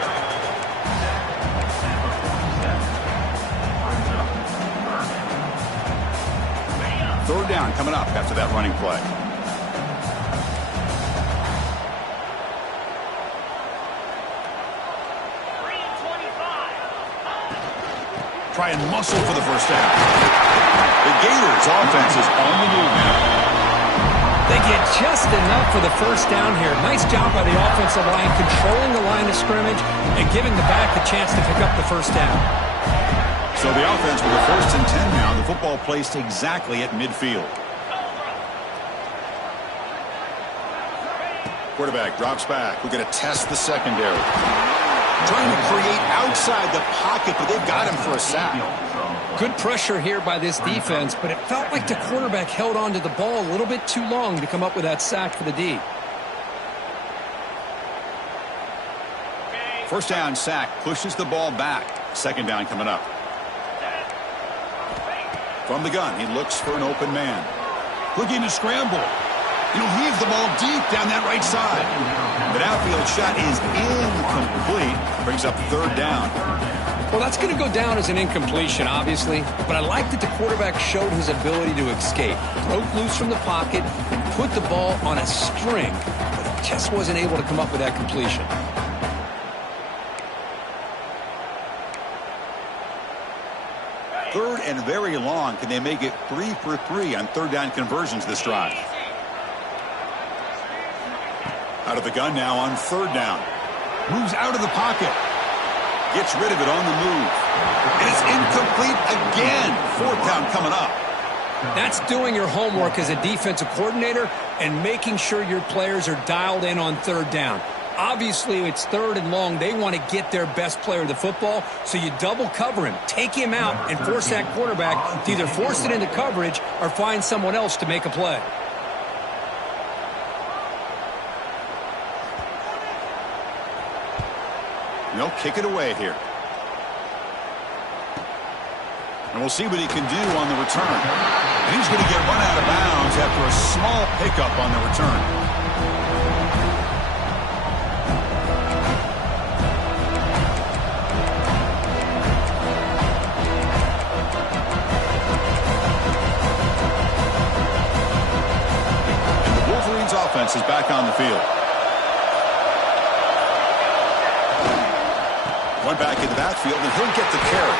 Third down coming up after that running play. Try and muscle for the first down. The Gators' offense is on the move now. They get just enough for the first down here. Nice job by the offensive line, controlling the line of scrimmage and giving the back a chance to pick up the first down. So the offense with a 1st and 10 now. The football placed exactly at midfield. Quarterback drops back. We're going to test the secondary. Trying to create outside the pocket, but they've got him for a sack. Good pressure here by this defense, but it felt like the quarterback held on to the ball a little bit too long to come up with that sack for the D. First down sack pushes the ball back. Second down coming up. From the gun, he looks for an open man. Looking to scramble. He'll heave the ball deep down that right side. That outfield shot is incomplete. Brings up third down. Well, that's going to go down as an incompletion, obviously. But I like that the quarterback showed his ability to escape. Broke loose from the pocket and put the ball on a string. But he just wasn't able to come up with that completion. Third and very long. Can they make it 3 for 3 on third down conversions this drive? Out of the gun now on third down. Moves out of the pocket. Gets rid of it on the move. And it's incomplete again. Fourth down coming up. That's doing your homework as a defensive coordinator and making sure your players are dialed in on third down. Obviously, it's third and long. They want to get their best player of the football, so you double cover him, take him out, and force that quarterback to either force it into coverage or find someone else to make a play. They'll kick it away here. And we'll see what he can do on the return. And he's going to get run out of bounds after a small pickup on the return. And the Wolverines' offense is back on the field. One back in the backfield, and he'll get the carry.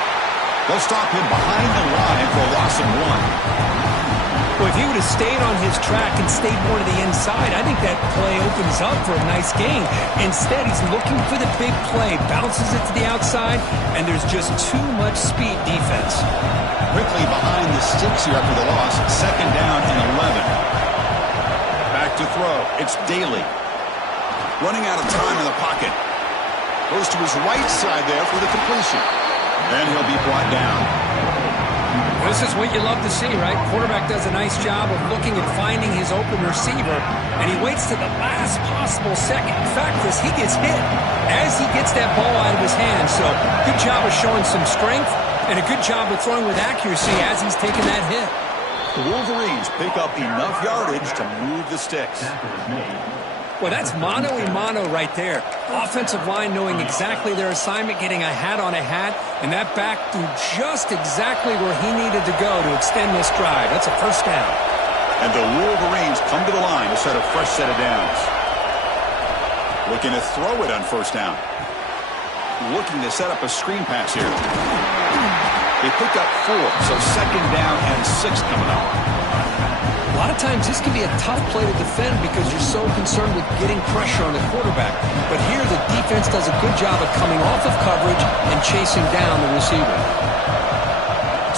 They'll stop him behind the line for a loss of 1. Well, if he would have stayed on his track and stayed more to the inside, I think that play opens up for a nice gain. Instead, he's looking for the big play, bounces it to the outside, and there's just too much speed defense. Quickly behind the sticks here after the loss. Second down and 11. Back to throw. It's Daly. Running out of time in the pocket. Goes to his right side there for the completion. And he'll be brought down. This is what you love to see, right? Quarterback does a nice job of looking and finding his open receiver, and he waits to the last possible second. In fact, as he gets hit, as he gets that ball out of his hand. So good job of showing some strength, and a good job of throwing with accuracy as he's taking that hit. The Wolverines pick up enough yardage to move the sticks. Well, that's mano-a-mano right there. Offensive line knowing exactly their assignment, getting a hat on a hat, and that back threw just exactly where he needed to go to extend this drive. That's a first down. And the Wolverines come to the line to set a fresh set of downs. Looking to throw it on first down. Looking to set up a screen pass here. They picked up 4, so second down and 6 coming up. A lot of times this can be a tough play to defend because you're so concerned with getting pressure on the quarterback. But here the defense does a good job of coming off of coverage and chasing down the receiver.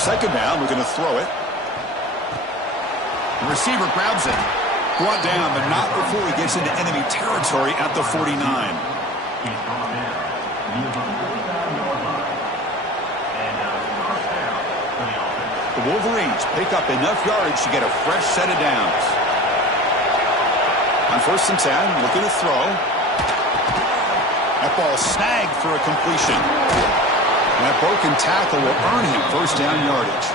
second down, we're going to throw it. The receiver grabs it. Brought down, but not before he gets into enemy territory at the 49. He's gone in. Near the 45-yard line. And first down for the offense. The Wolverines pick up enough yardage to get a fresh set of downs. On 1st and 10, looking to throw. That ball snagged for a completion. And that broken tackle will earn him first down yardage.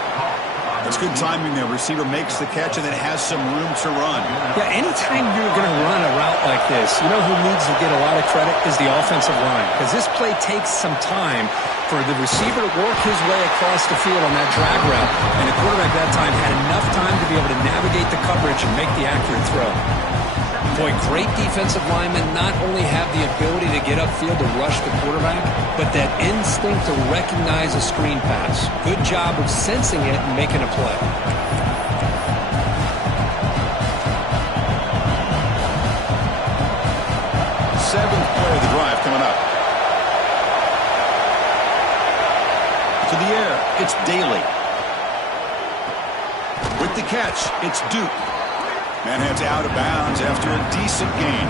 That's good timing there. Receiver makes the catch and then has some room to run. Yeah, anytime you're going to run a route like this, you know who needs to get a lot of credit is the offensive line. Because this play takes some time for the receiver to work his way across the field on that drag route. And the quarterback that time had enough time to be able to navigate the coverage and make the accurate throw. Boy, great defensive linemen not only have the ability to get upfield to rush the quarterback, but that instinct to recognize a screen pass. Good job of sensing it and making a play. Seventh play of the drive coming up. To the air, it's Daly. With the catch, it's Duke. Man heads out of bounds after a decent gain.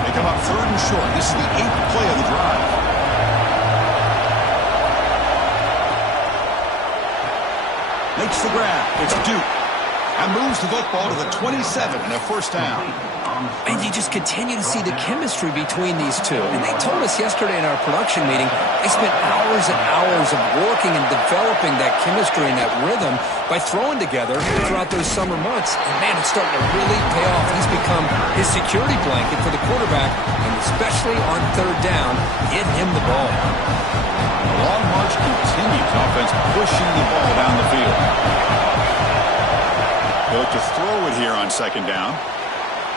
They come up 3rd and short. This is the 8th play of the drive. Makes the grab. It's Duke. And moves the football to the 27 and a first down. And you just continue to see the chemistry between these two. And they told us yesterday in our production meeting, they spent hours and hours of working and developing that chemistry and that rhythm by throwing together throughout those summer months. And man, it's starting to really pay off. He's become his security blanket for the quarterback, and especially on 3rd down, get him the ball. The long march continues. Offense pushing the ball down the field. They look to throw it here on 2nd down.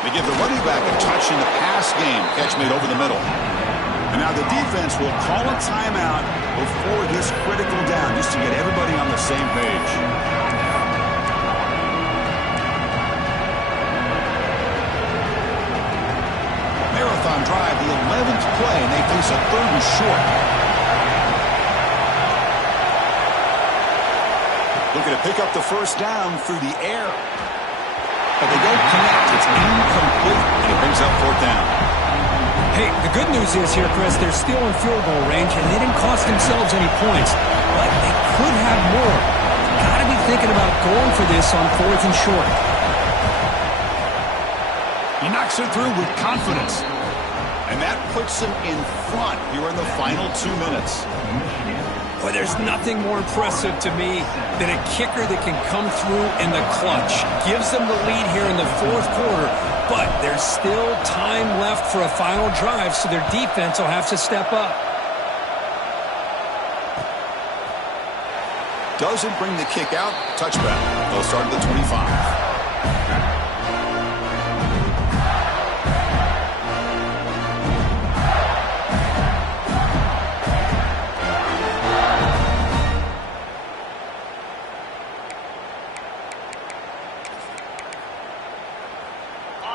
They give the running back a touch in the pass game. Catch made over the middle. And now the defense will call a timeout before this critical down, just to get everybody on the same page. Marathon drive, the 11th play, and they face a 3rd and short. Looking to pick up the first down through the air. But they don't connect. It's incomplete, and it brings up 4th down. Hey, the good news is here, Chris, they're still in field goal range, and they didn't cost themselves any points. But they could have more. Got to be thinking about going for this on 4th and short. He knocks it through with confidence. And that puts him in front here in the final 2 minutes. Boy, there's nothing more impressive to me than a kicker that can come through in the clutch. Gives them the lead here in the 4th quarter, but there's still time left for a final drive, so their defense will have to step up. Doesn't bring the kick out. Touchback. They'll start at the 25.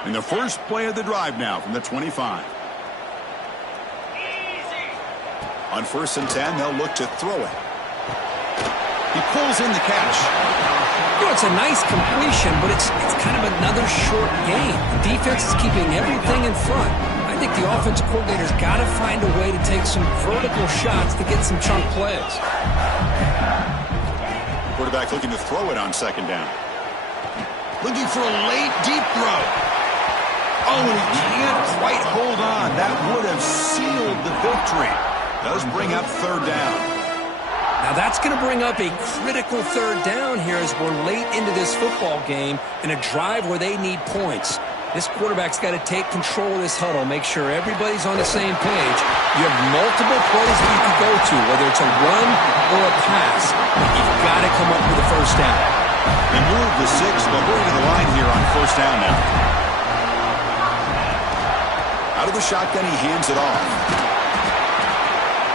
In the first play of the drive now from the 25. On 1st and 10, they'll look to throw it. He pulls in the catch. You know, it's a nice completion, but it's kind of another short game. The defense is keeping everything in front. I think the offensive coordinator's got to find a way to take some vertical shots to get some chunk plays. Quarterback looking to throw it on 2nd down. Looking for a late, deep throw. Oh, he can't quite hold on. That would have sealed the victory. Does bring up 3rd down. Now that's going to bring up a critical 3rd down here as we're late into this football game in a drive where they need points. This quarterback's got to take control of this huddle, make sure everybody's on the same page. You have multiple plays that you can go to, whether it's a run or a pass. You've got to come up with a first down. They move the 6, but we're to the line here on 1st down now. Out of the shotgun, he hands it off.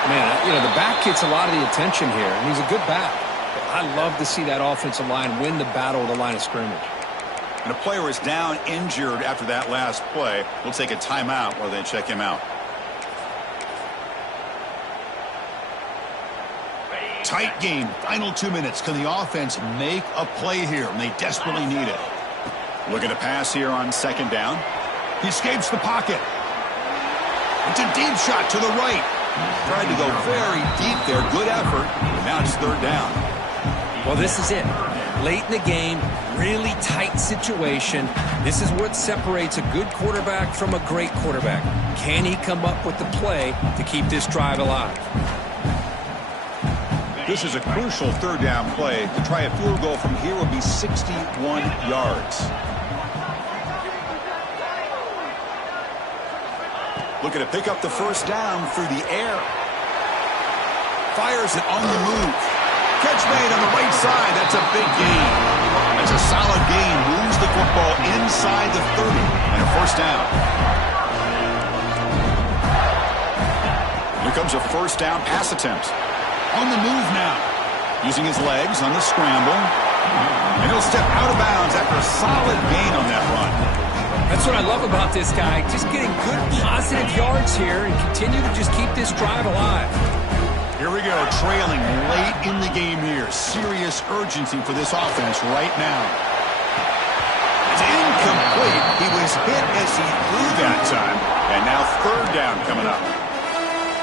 Man, you know, the back gets a lot of the attention here, and he's a good back. But I love to see that offensive line win the battle of the line of scrimmage. And a player is down injured after that last play. We'll take a timeout while they check him out. Tight game. Final 2 minutes. Can the offense make a play here? And they desperately need it. Looking to pass here on second down. He escapes the pocket. It's a deep shot to the right. Tried to go very deep there. Good effort. Now it's third down. Well, this is it. Late in the game, really tight situation. This is what separates a good quarterback from a great quarterback. Can he come up with the play to keep this drive alive? This is a crucial third down play. To try a field goal from here would be 61 yards. Looking to pick up the first down through the air. Fires it on the move. Catch made on the right side. That's a big gain. That's a solid gain. Moves the football inside the 30 and a first down. Here comes a first down pass attempt. On the move now. Using his legs on the scramble. And he'll step out of bounds after a solid gain on that run. That's what I love about this guy. Just getting good positive yards here and continue to just keep this drive alive. Here we go, trailing late in the game here. Serious urgency for this offense right now. It's incomplete. He was hit as he threw that time. And now third down coming up.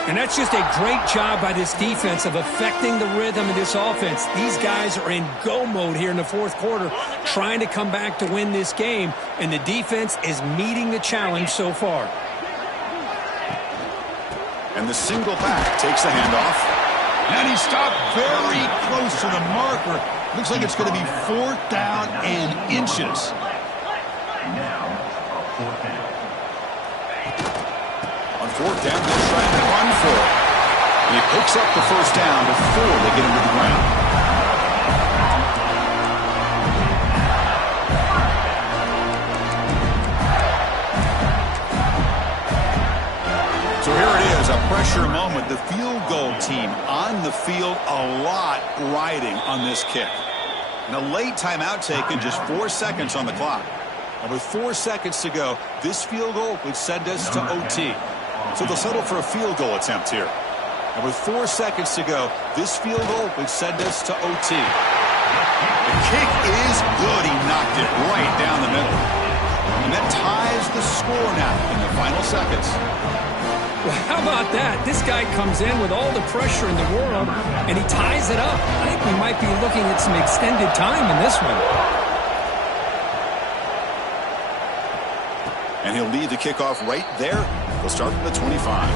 And that's just a great job by this defense of affecting the rhythm of this offense. These guys are in go mode here in the fourth quarter, trying to come back to win this game, and the defense is meeting the challenge so far. And the single back takes the handoff. And he stopped very close to the marker. Looks like it's going to be fourth down and inches. On fourth down, they're trying to run for it. And he picks up the first down before they get him to the ground. So here it is, a pressure moment. The field goal team on the field, a lot riding on this kick. And a late timeout taken, just 4 seconds on the clock. And with 4 seconds to go, this field goal would send us to OT. So they'll settle for a field goal attempt here. And with 4 seconds to go, this field goal would send us to OT. The kick is good. He knocked it right down the middle. And that ties the score now in the final seconds. Well, how about that? This guy comes in with all the pressure in the world, and he ties it up. I think we might be looking at some extended time in this one. And he'll lead the kickoff right there. They'll start from the 25.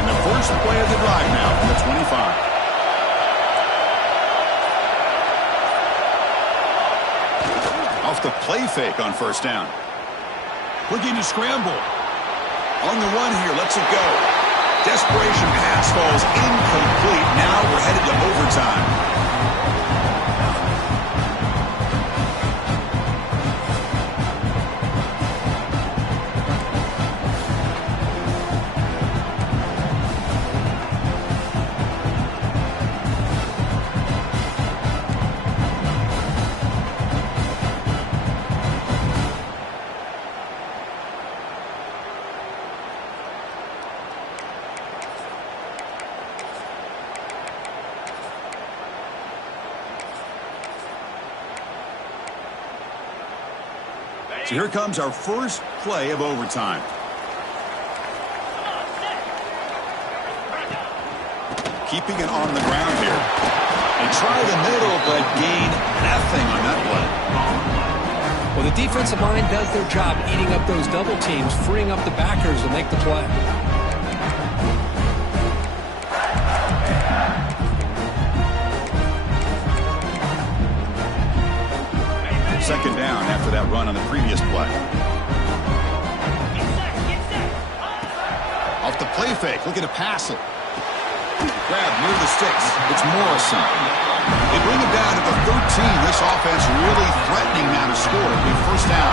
And the first play of the drive now from the 25. Off the play fake on first down. Looking to scramble. On the run here, lets it go. Desperation pass falls incomplete. Now we're headed to overtime. So here comes our first play of overtime. Keeping it on the ground here. They try the middle, but gain nothing on that play. Well, the defensive line does their job eating up those double teams, freeing up the backers to make the play. Second down after that run on the previous play. Off the play fake, looking to pass it. Grab near the sticks. It's Morrison. They bring him down to the 13. This offense really threatening now to score. Big first down.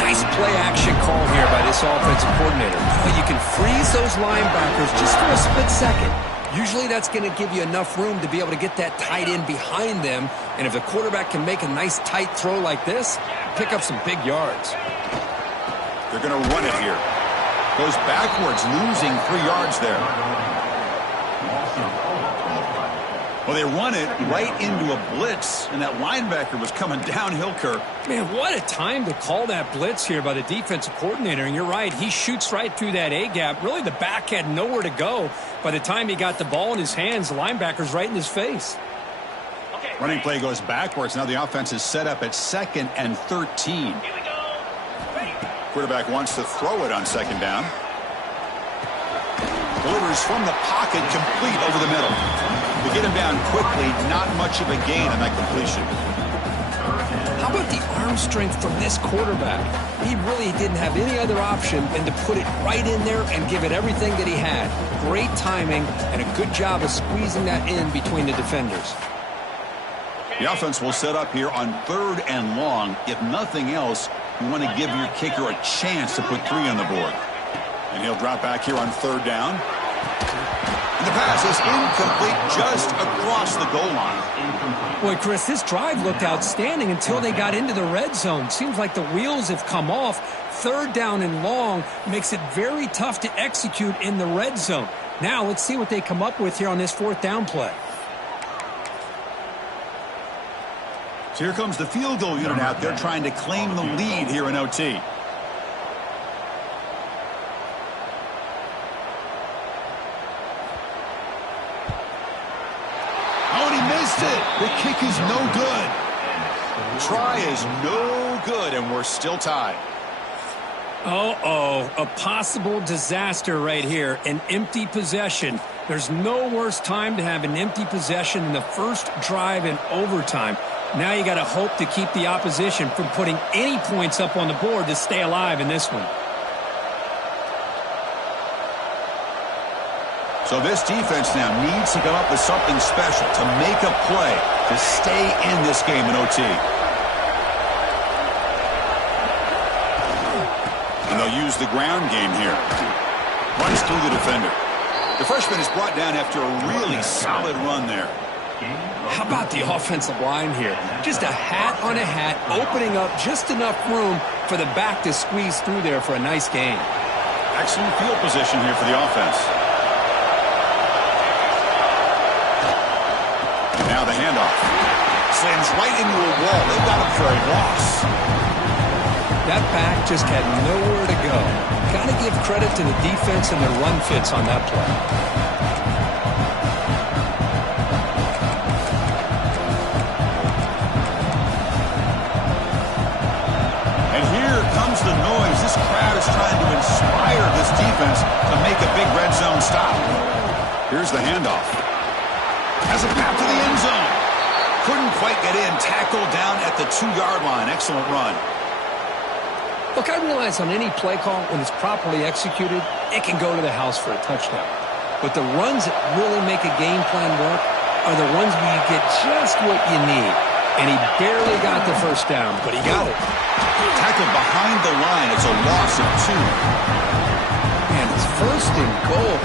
Nice play-action call here by this offensive coordinator. Well, you can freeze those linebackers just for a split second. Usually that's going to give you enough room to be able to get that tight end behind them. And if the quarterback can make a nice tight throw like this, pick up some big yards. They're going to run it here. Goes backwards, losing 3 yards there. Well, they run it right into a blitz, and that linebacker was coming downhill, Kirk. Man, what a time to call that blitz here by the defensive coordinator. And you're right, he shoots right through that A-gap. Really, the back had nowhere to go. By the time he got the ball in his hands, the linebacker's right in his face. Running play goes backwards. Now the offense is set up at 2nd and 13. Quarterback wants to throw it on 2nd down. Delivers from the pocket, complete over the middle. To get him down quickly, not much of a gain on that completion. How about the arm strength from this quarterback? He really didn't have any other option than to put it right in there and give it everything that he had. Great timing and a good job of squeezing that in between the defenders. The offense will set up here on 3rd and long. If nothing else, you want to give your kicker a chance to put 3 on the board. And he'll drop back here on 3rd down. And the pass is incomplete just across the goal line. Boy, Chris, this drive looked outstanding until they got into the red zone. Seems like the wheels have come off. 3rd down and long makes it very tough to execute in the red zone. Now let's see what they come up with here on this 4th down play. So here comes the field goal unit out there trying to claim the lead here in OT. Oh, and he missed it. The kick is no good. Try is no good, and we're still tied. Uh-oh, a possible disaster right here, an empty possession. There's no worse time to have an empty possession than the first drive in overtime. Now you got to hope to keep the opposition from putting any points up on the board to stay alive in this one. So this defense now needs to come up with something special to make a play to stay in this game in OT. And they'll use the ground game here. Runs through the defender. The freshman is brought down after a really solid run there. How about the offensive line here? Just a hat on a hat, opening up just enough room for the back to squeeze through there for a nice gain. Excellent field position here for the offense. And now the handoff. Slams right into a wall. They've got him for a loss. That back just had nowhere to go. Got to give credit to the defense and their run fits on that play. The noise. This crowd is trying to inspire this defense to make a big red zone stop. Here's the handoff. Has a path to the end zone. Couldn't quite get in. Tackled down at the 2-yard line. Excellent run. Look, I realize on any play call, when it's properly executed, it can go to the house for a touchdown. But the runs that really make a game plan work are the ones where you get just what you need. And he barely got the first down, but he got it. Tackled behind the line. It's a loss of 2. And it's 1st and goal.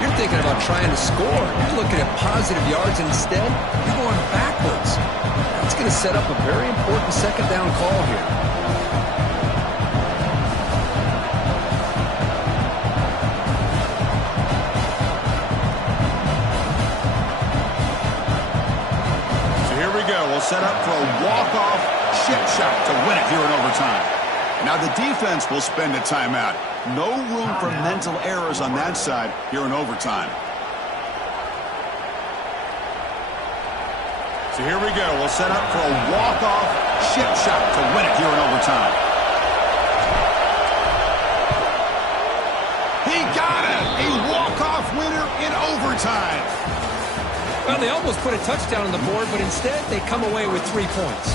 You're thinking about trying to score. You're looking at positive yards, and instead, you're going backwards. That's going to set up a very important 2nd down call here. Will set up for a walk-off chip shot to win it here in overtime. Now the defense will spend a timeout. No room for mental errors on that side here in overtime. So here we go. We'll set up for a walk-off chip shot to win it here in overtime. He got it! A walk-off winner in overtime. Well, they almost put a touchdown on the board, but instead they come away with 3 points.